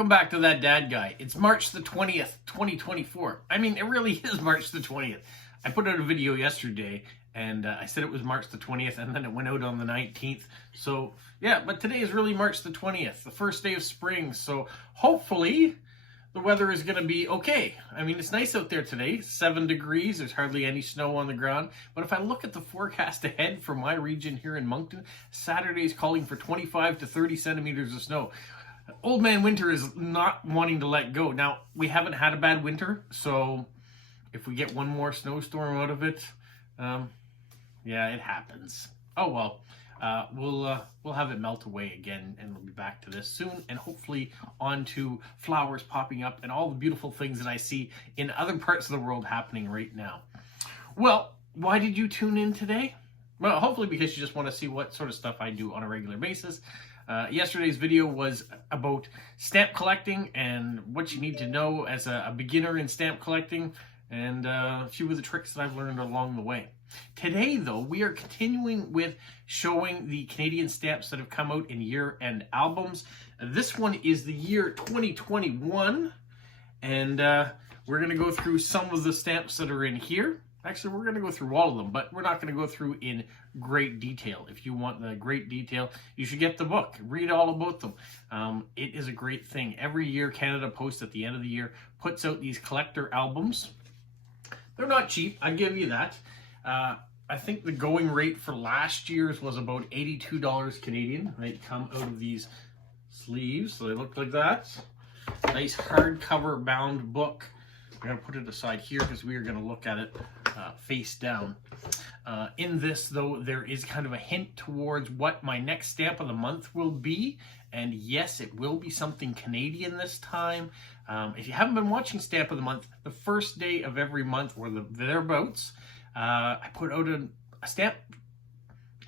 welcome back to That Dad Guy. It's March the 20th, 2024. I mean, it really is March the 20th. I put out a video yesterday, and I said it was March the 20th, and then it went out on the 19th. So, yeah, but today is really March the 20th, the first day of spring. So, hopefully, the weather is going to be okay. I mean, it's nice out there today, 7 degrees. There's hardly any snow on the ground. But if I look at the forecast ahead for my region here in Moncton, Saturday is calling for 25 to 30 centimeters of snow. Old man winter is not wanting to let go. Now, we haven't had a bad winter, so if we get one more snowstorm out of it, yeah, it happens. Oh well, we'll have it melt away again, and we'll be back to this soon, and hopefully on to flowers popping up and all the beautiful things that I see in other parts of the world happening right now. Well, why did you tune in today? Well, hopefully because you just want to see what sort of stuff I do on a regular basis. Yesterday's video was about stamp collecting and what you need to know as a beginner in stamp collecting, and a few of the tricks that I've learned along the way. Today, though, we are continuing with showing the Canadian stamps that have come out in year-end albums. This one is the year 2021, and we're going to go through some of the stamps that are in here. Actually, we're going to go through all of them, but we're not going to go through in great detail. If you want the great detail, you should get the book. Read all about them. It is a great thing. Every year, Canada Post at the end of the year puts out these collector albums. They're not cheap, I give you that. I think the going rate for last year's was about $82 Canadian. They come out of these sleeves, so they look like that. Nice hardcover bound book. I'm going to put it aside here because we are going to look at it face down. In this, though, there is kind of a hint towards what my next stamp of the month will be. And yes, it will be something Canadian this time. If you haven't been watching Stamp of the Month, the first day of every month or thereabouts, I put out a stamp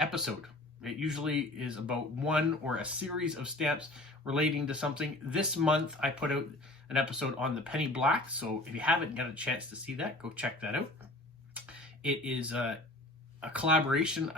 episode. It usually is about one or a series of stamps relating to something. This month, I put out an episode on the Penny Black, so if you haven't got a chance to see that, go check that out. It is a collaboration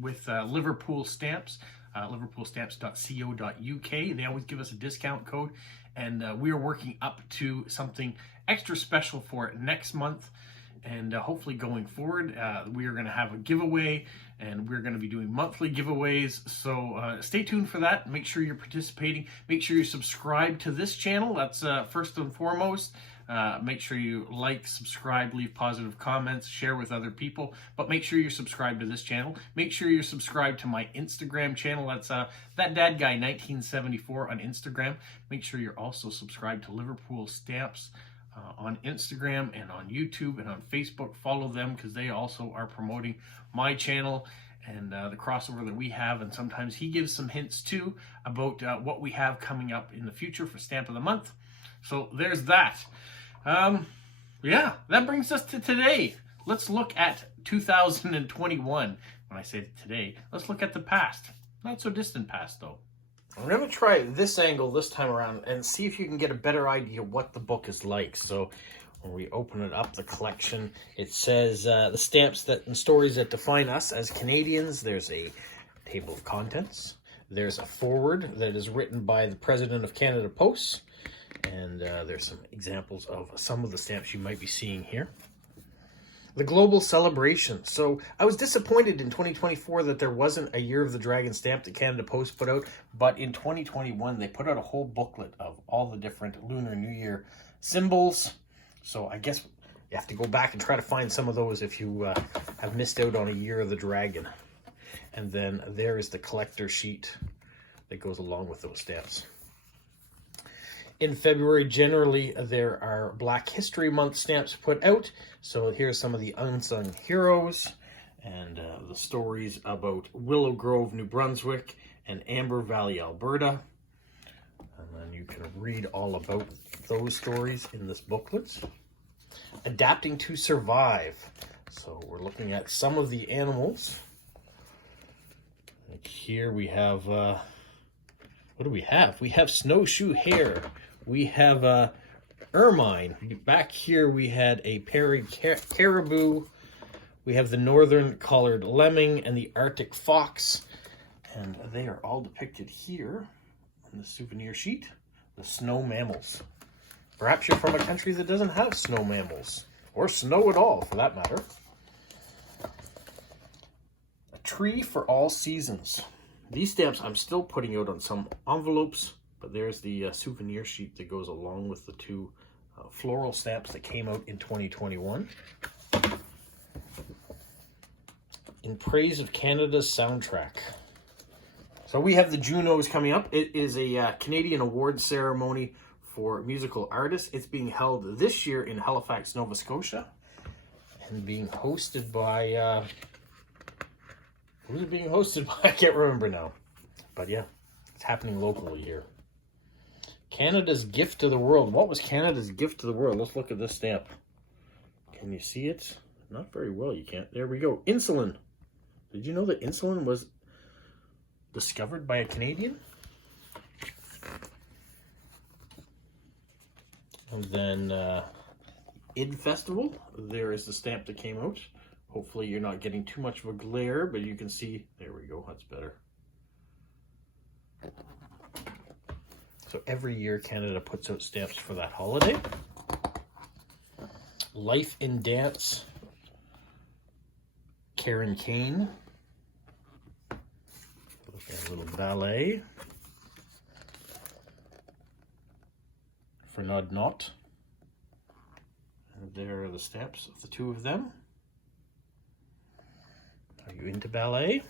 with Liverpool Stamps, liverpoolstamps.co.uk. They always give us a discount code, and we are working up to something extra special for it next month. And hopefully going forward, we are going to have a giveaway, and we're going to be doing monthly giveaways. So stay tuned for that. Make sure you're participating. Make sure you subscribe to this channel. That's first and foremost. Make sure you like, subscribe, leave positive comments, share with other people. But make sure you're subscribed to this channel. Make sure you're subscribed to my Instagram channel. That's That Dad Guy 1974 on Instagram. Make sure you're also subscribed to Liverpool Stamps on Instagram and on YouTube and on Facebook. Follow them because they also are promoting my channel and the crossover that we have. And sometimes he gives some hints too about what we have coming up in the future for Stamp of the Month. So there's that. Yeah, that brings us to today. Let's look at 2021. When I say today, let's look at the past. Not so distant past, though. I'm going to try this angle this time around and see if you can get a better idea what the book is like. So when we open it up, the collection, it says the stamps that and stories that define us as Canadians. There's a table of contents. There's a foreword that is written by the President of Canada Post. And there's some examples of some of the stamps you might be seeing here. The global celebration. So I was disappointed in 2024 that there wasn't a Year of the Dragon stamp that Canada Post put out, but in 2021 they put out a whole booklet of all the different Lunar New Year symbols. So I guess you have to go back and try to find some of those if you have missed out on a Year of the Dragon. And then there is the collector sheet that goes along with those stamps. In February, generally, there are Black History Month stamps put out. So here's some of the unsung heroes and the stories about Willow Grove, New Brunswick, and Amber Valley, Alberta. And then you can read all about those stories in this booklet. Adapting to Survive. So we're looking at some of the animals. Like here we have, what do we have? We have snowshoe hare. We have ermine. Back here we had a prairie caribou. We have the northern collared lemming and the Arctic fox. And they are all depicted here on the souvenir sheet. the snow mammals. Perhaps you're from a country that doesn't have snow mammals, or snow at all, for that matter. A tree for all seasons. These stamps I'm still putting out on some envelopes, but there's the souvenir sheet that goes along with the two floral stamps that came out in 2021. In praise of Canada's soundtrack. So we have the Junos coming up. It is a Canadian awards ceremony for musical artists. It's being held this year in Halifax, Nova Scotia, and being hosted by, who's it being hosted by? I can't remember now. But yeah, it's happening locally here. Canada's gift to the world. What was Canada's gift to the world? Let's look at this stamp. Can you see it? Not very well, you can't. There we go. Insulin. Did you know that insulin was discovered by a Canadian? And then ID Festival. There is the stamp that came out. Hopefully you're not getting too much of a glare, but you can see. There we go. That's better. So every year Canada puts out stamps for that holiday. Life in Dance. Karen Kane. A little ballet. Fernand Knott. And there are the stamps of the two of them. Are you into ballet?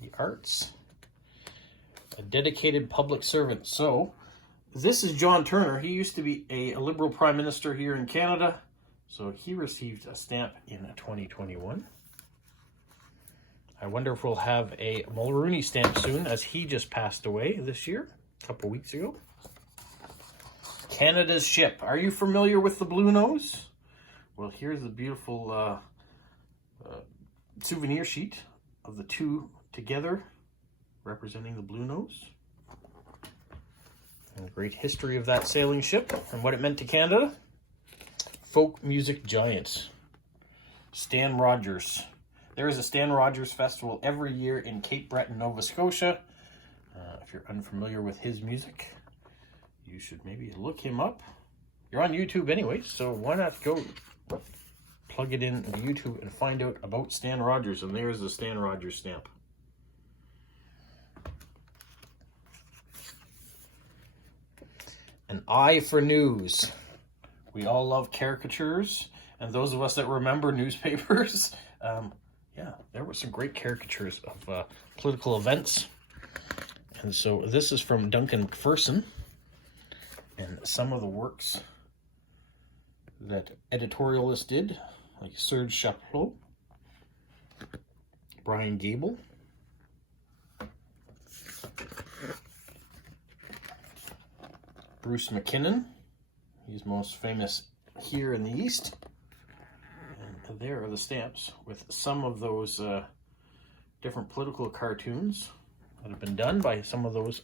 The arts. A dedicated public servant. So, this is John Turner. He used to be a Liberal Prime Minister here in Canada. So he received a stamp in 2021. I wonder if we'll have a Mulrooney stamp soon, as he just passed away this year, a couple weeks ago. Canada's Ship. Are you familiar with the Blue Nose? Well, here's the beautiful souvenir sheet of the two together, representing the Blue Nose. And a great history of that sailing ship and what it meant to Canada. Folk music giant. Stan Rogers. There is a Stan Rogers Festival every year in Cape Breton, Nova Scotia. If you're unfamiliar with his music, you should maybe look him up. You're on YouTube anyway, so why not go plug it in to YouTube and find out about Stan Rogers. And there's the Stan Rogers stamp. An eye for news. We all love caricatures, and those of us that remember newspapers, yeah, there were some great caricatures of political events. And so this is from Duncan McPherson, and some of the works that editorialists did, like Serge Chaplot, Brian Gable, Bruce McKinnon. He's most famous here in the East. And there are the stamps with some of those different political cartoons that have been done by some of those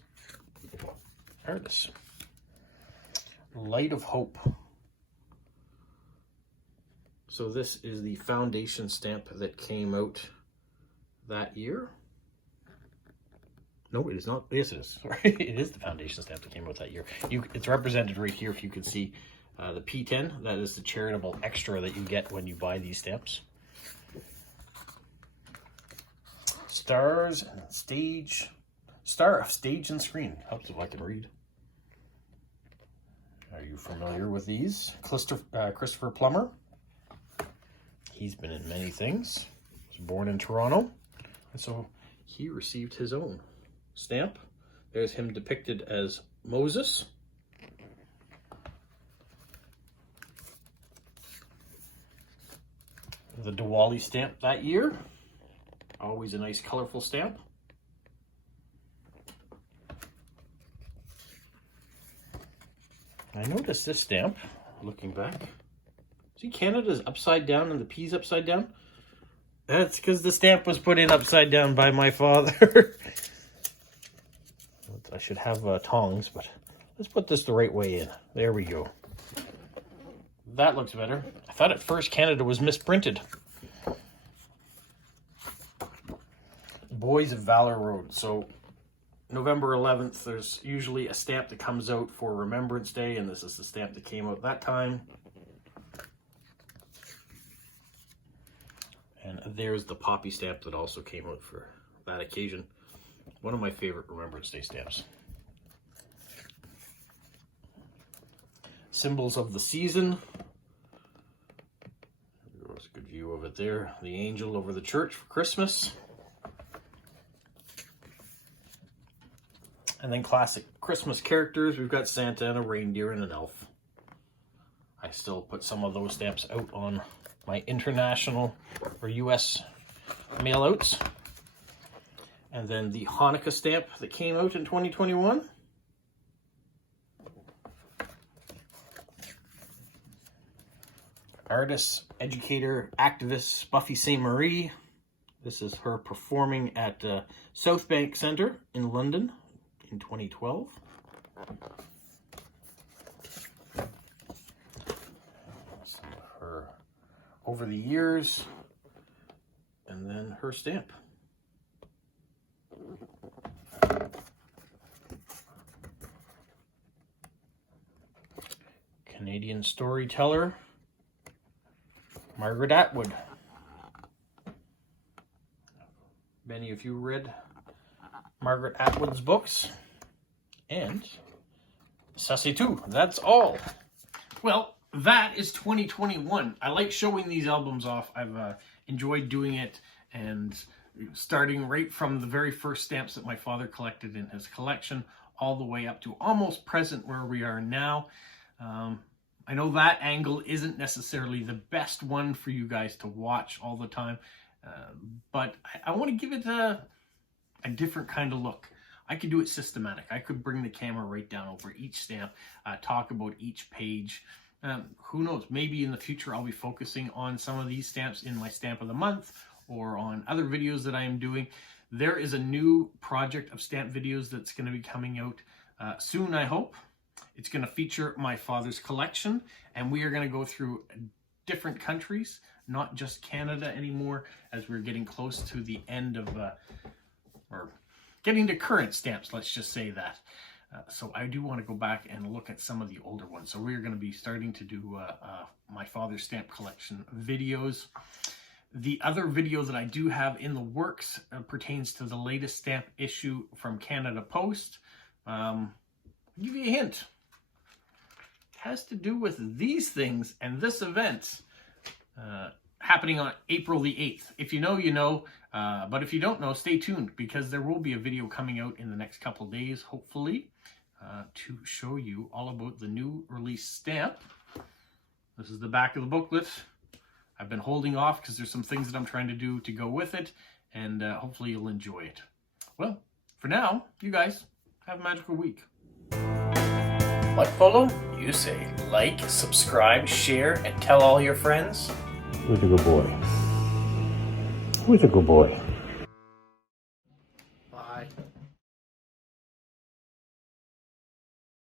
artists. Light of Hope. So this is the foundation stamp that came out that year. No, it is not. Yes, it is. Sorry, it is the foundation stamp that came out that year. It's represented right here. If you can see the P10, that is the charitable extra that you get when you buy these stamps. Stars and Stage. Star of Stage and Screen. Helps if I can read. Are you familiar with these? Christopher Plummer. He's been in many things. He was born in Toronto. And so he received his own stamp. There's him depicted as Moses. The Diwali stamp that year. Always a nice colorful stamp. I noticed this stamp, looking back. See, Canada's upside down and the P's upside down? That's because the stamp was put in upside down by my father. I should have tongs, but let's put this the right way in. There we go. That looks better. I thought at first Canada was misprinted. Boys of Valor Road. So November 11th, there's usually a stamp that comes out for Remembrance Day, and this is the stamp that came out that time. And there's the poppy stamp that also came out for that occasion. One of my favorite Remembrance Day stamps. Symbols of the season. There's a good view of it there. The angel over the church for Christmas. And then classic Christmas characters. We've got Santa and a reindeer and an elf. I still put some of those stamps out on my international or US mail outs. And then the Hanukkah stamp that came out in 2021. Artist, educator, activist Buffy St. Marie. This is her performing at South Bank Centre in London in 2012. Some of her over the years, and then her stamp. Canadian storyteller Margaret Atwood. Many of you read Margaret Atwood's books. And Sassy too. That's all. Well, that is 2021. I like showing these albums off. I've enjoyed doing it, and starting right from the very first stamps that my father collected in his collection all the way up to almost present where we are now. I know that angle isn't necessarily the best one for you guys to watch all the time, but I want to give it a different kind of look. I could do it systematic. I could bring the camera right down over each stamp, talk about each page. Who knows, maybe in the future I'll be focusing on some of these stamps in my Stamp of the Month or on other videos that I am doing. There is a new project of stamp videos that's going to be coming out soon, I hope. It's going to feature my father's collection, and we are going to go through different countries, not just Canada anymore, as we're getting close to the end of, or getting to current stamps, let's just say that. So I do want to go back and look at some of the older ones. So we're going to be starting to do my father's stamp collection videos. The other video that I do have in the works pertains to the latest stamp issue from Canada Post. I'll give you a hint. It has to do with these things and this event happening on April the 8th. If you know, you know. But if you don't know, stay tuned, because there will be a video coming out in the next couple days, hopefully, to show you all about the new release stamp. This is the back of the booklet. I've been holding off because there's some things that I'm trying to do to go with it, and hopefully you'll enjoy it. Well, for now, you guys have a magical week. What, Polo? You say like, subscribe, share, and tell all your friends? Who's a good boy? Who's a good boy?